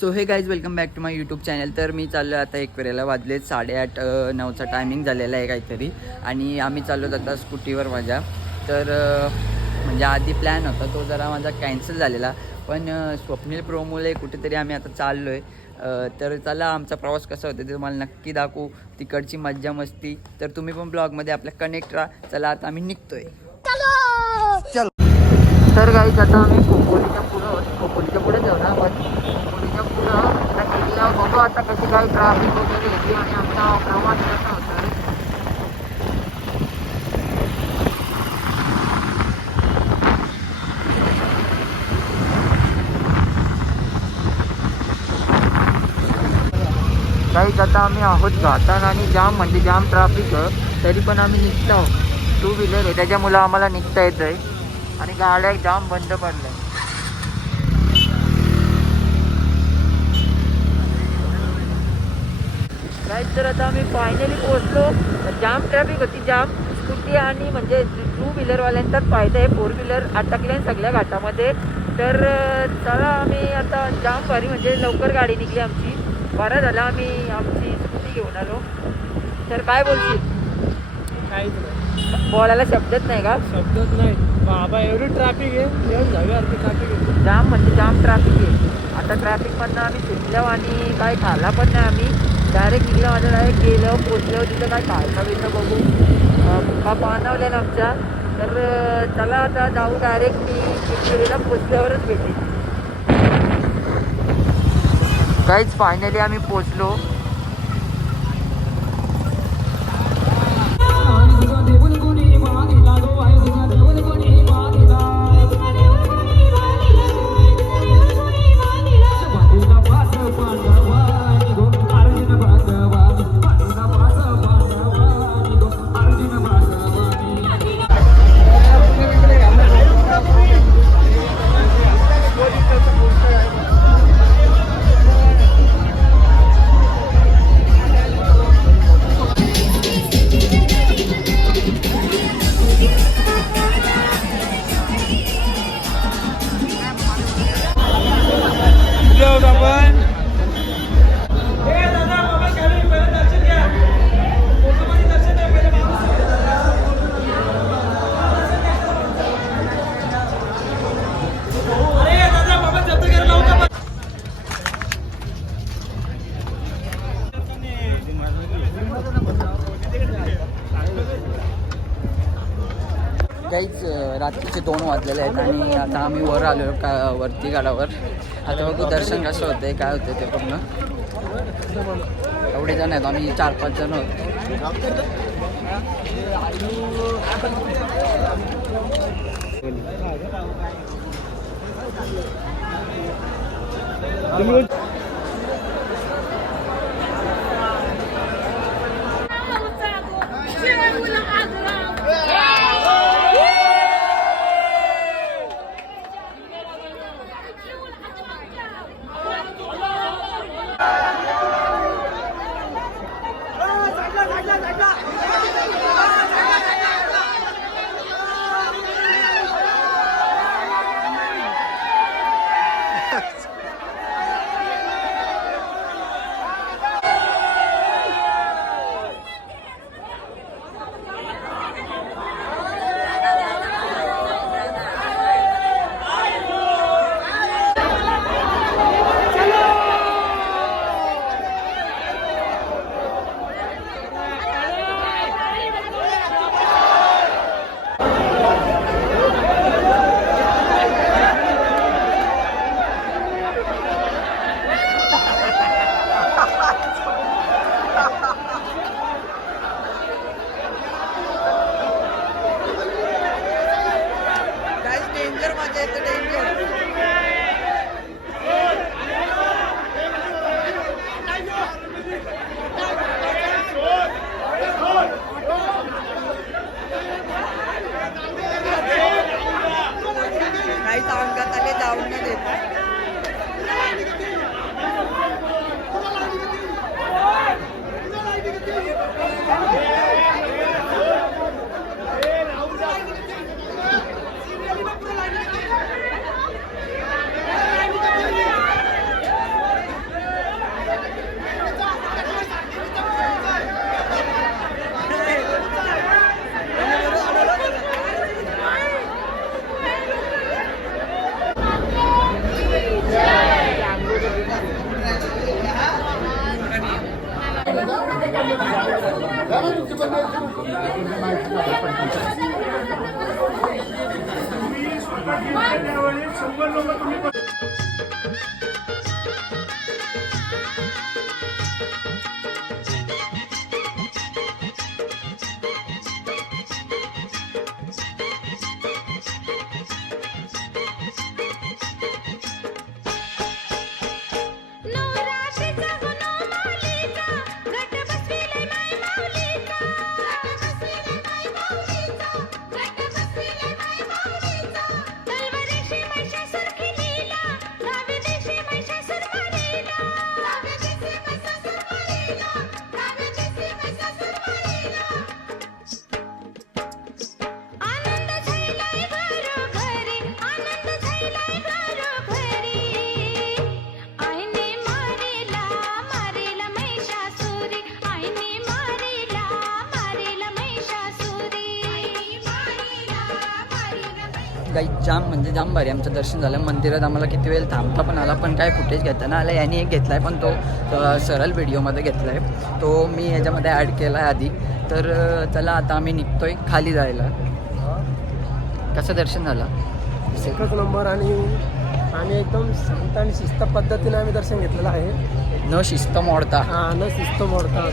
So hey guys welcome back to my YouTube channel तर मी चाललो आता एक वेळेला वाजलेत साडेआठ नऊचा टायमिंग झालेला आहे काहीतरी. आणि आम्ही चाललो आता स्कूटीवर माझ्या. तर म्हणजे आधी प्लॅन होता तो जरा माझा कॅन्सल झालेला. पण स्वप्नील प्रोमुळे कुठेतरी आम्ही आता चाललो आहे तर चला आमचा प्रवास कसा होता ते तुम्हाला नक्की दाखवू. तिकडची मज्जा मस्ती. तर तुम्ही पण ब्लॉगमध्ये आपल्या कनेक्ट राहा. चला आता आम्ही निघतोय. चल! तर गाईज आता आम्ही खोपोलीच्या पुढं खोपोलीच्या पुढे जाऊ ना आपण खोपोलीच्या पुढं आता गेल्यावर बघू आता कशी काय ट्रॅफिक वगैरे येते आणि आमचा प्रवास कसा होता गाईज आता आम्ही आहोत घाटान आणि जाम म्हणजे जाम ट्रॅफिक तरी पण आम्ही निघतो. टू व्हीलर आहे. त्याच्यामुळं आम्हाला निघता येतंय. आहे आणि गाड्या जाम बंद पडल्या गाईज तर आता आम्ही फायनली पोहोचलो. जाम ट्रॅफिक होती जाम. स्कूटी आणि म्हणजे टू व्हीलरवाल्यांचाच फायदा आहे. फोर व्हीलर अटकले सगळ्या घाटामध्ये. तर चला आम्ही आता जाम भारी म्हणजे लवकर गाडी निघली आमची. बरं झालं आम्ही आमची स्कूटी घेऊन आलो. तर काय बोलशील? काहीच नाही. बोलायला शब्दच नाही का? शब्दच नाही. बाबा एवढी ट्रॅफिक आहे. येऊन ट्रॅफिक आहे. जाम म्हणजे जाम ट्रॅफिक आहे. आता ट्रॅफिकमधनं आम्ही सुटलो आणि काय खाल्ला पण नाही आम्ही. डायरेक्ट निघलो माझं डायरेक्ट गेलो पोचलो तिथं काय खायचं बिलं बघू. पप्पा पाहणवले ना आमच्या. तर चला आता जाऊ डायरेक्ट मी. पोचल्यावरच भेटेल. काहीच फायनली आम्ही पोचलो काहीच रात्रीचे दोन वाजलेले आहेत आणि आता आम्ही वर आलो का वरती गाडावर. आता बघू दर्शन कसं होतंय काय होतं ते पूर्ण. एवढे जण आहेत आम्ही चार पाच जण होतो. तुम्ही काही जाम म्हणजे जाम भारी आमचं दर्शन झालं मंदिरात आम्हाला किती वेळ थांबता पण आला पण काय फुटेज घेताना आला यांनी एक घेतला आहे पण तो सरळ व्हिडिओमध्ये घेतला आहे तो मी ह्याच्यामध्ये ॲड केला आहे आधी. तर चला आता आम्ही निघतोय खाली जायला. कसं दर्शन झालं? एकच नंबर आणि आम्ही एकदम शांत आणि शिस्त पद्धतीने आम्ही दर्शन घेतलेलं आहे. न शिस्त मोडता. हा न शिस्त मोडता.